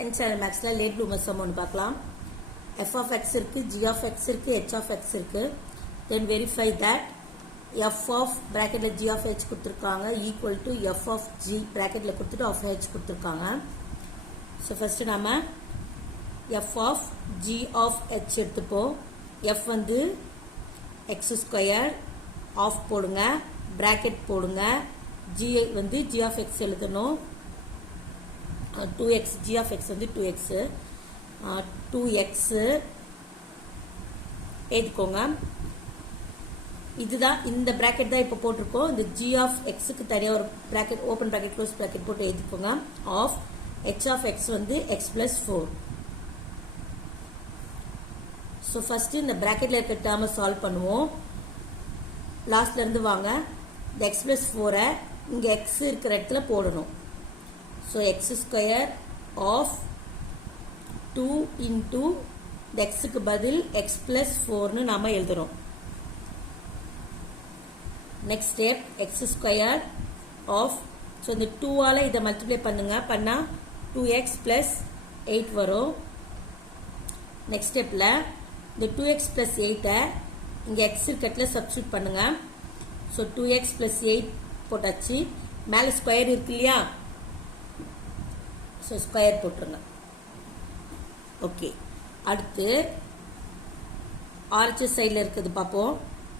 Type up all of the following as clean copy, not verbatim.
10th standard mathsல late bloomer sum ஒன்னு பார்க்கலாம். f of x இருக்கு, g of x இருக்கு, h of x இருக்கு. Then verify that f of bracketல g of h கொடுத்திருக்காங்க equal to f of g bracketல கொடுத்துட்டு of h கொடுத்திருக்காங்க. So first நாம f of g of h எடுத்துப்போம். f வந்து x square of போடுங்க, bracket போடுங்க. g வந்து g of x எழுதணும். 2x g of x வந்து 2x 2x எழுதிக்கோங்க. இதுதான் இந்த bracket தான் இப்போ போட்டிருக்கோம். இந்த g of x க்கு தனியா ஒரு bracket open bracket close bracket போட்டு எழுதிக்கோங்க. of h of x வந்து x plus 4. So first இந்த bracketல இருக்க term சால்வ் பண்ணுவோம். லாஸ்ட்ல இருந்து வாங்க. இந்த x plus 4 இங்க x இருக்கிற இடத்துல போடணும். So x square of 2 into the x க்கு பதில் x plus 4 னு நாம எழுதுறோம். Next step x square of so இந்த 2 ஆல இத மல்டிப்ளை பண்ணுங்க. பண்ணா 2x plus 8 வரும். Next stepல இந்த 2x plus 8 இங்க x இருக்கட்ல சப்ஸ்டிட்யூட் பண்ணுங்க. So 2x plus 8 போட்டாச்சு. மேல ஸ்கொயர் இருக்கு இல்லையா? So ஸ்கொயர் போட்டுருங்க. ஓகே, அடுத்து RHS சைடில் இருக்குது பார்ப்போம்.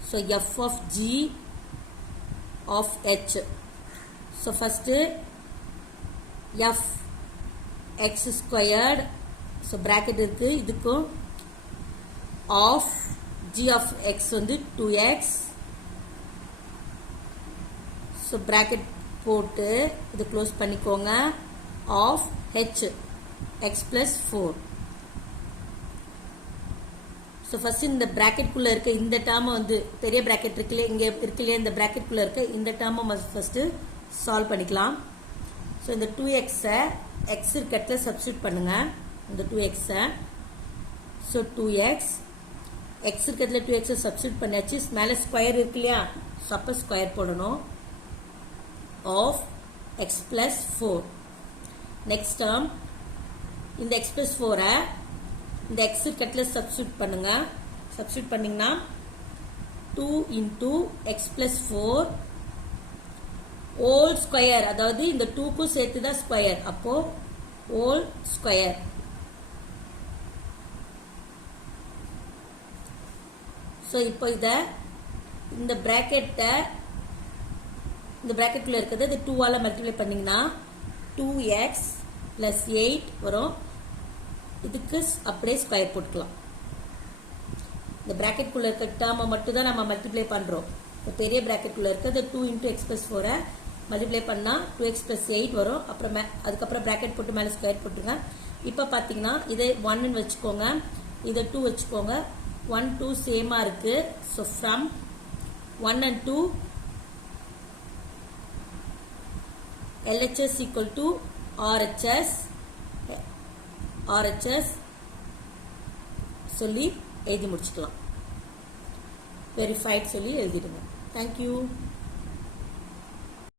So f of g of h. So first f x squared so bracket இருக்கு. இதுக்கும் of g of x வந்து 2x. So bracket போட்டு இது க்ளோஸ் பண்ணிக்கோங்க. of h x plus 4. So first இந்த bracket குள்ள இருக்க இந்த term வந்து பெரிய bracket இருக்குல்ல, இங்க இருக்குல்ல, இந்த bracket குள்ள இருக்க இந்த term first சால்வ் பண்ணிக்கலாம். So இந்த 2x x இருக்கட்ல சப்ஸ்டிட்யூட் பண்ணுங்க. இந்த 2x so 2x x இருக்கட்ல 2x substitute பண்ணியாச்சு. மேல ஸ்கொயர் இருக்குல்லையா? so அப்ப ஸ்கொயர் போடணும். of x plus 4. next term இந்த x plus 4 இந்த x கட்ல சப்ஸ்டிட்யூட் பண்ணுங்க. சப்ஸ்டிட்யூட் பண்ணீங்கன்னா 2 into x plus 4 whole square, அதாவது இந்த 2 க்கும் சேர்த்து தான் ஸ்கொயர். அப்போ whole square. so இப்போ இத இந்த bracketல இந்த bracket குள்ள இருக்குது. இது 2 ஆல மல்டிப்ளை பண்ணீங்கன்னா 2x plus 8 வரும். இதுக்கு அப்படியே ஸ்கொயர் போட்டுக்கலாம். இந்த bracket குள்ள இருக்க டேர்மை மட்டும் தான் நம்ம மல்டிப்ளை பண்றோம். இப்போ பெரிய bracket குள்ள இருக்கிறது 2 into x plus 4 மல்டிப்ளை பண்ணா 2x plus 8 வரும். அப்புறம் அதுக்கப்புறம் bracket போட்டு மேல ஸ்கொயர் போட்டுங்க. இப்போ பாத்தீங்கன்னா இதை 1 ன்னு வெச்சுக்கோங்க, இதை 2 வெச்சுக்கோங்க. 1 2 சேமா இருக்கு. so from 1 and 2 LHS equal to RHS சொல்லி எழுதி முடிச்சுக்கலாம். வெரிஃபைட் சொல்லி எழுதிடுங்க. Thank you.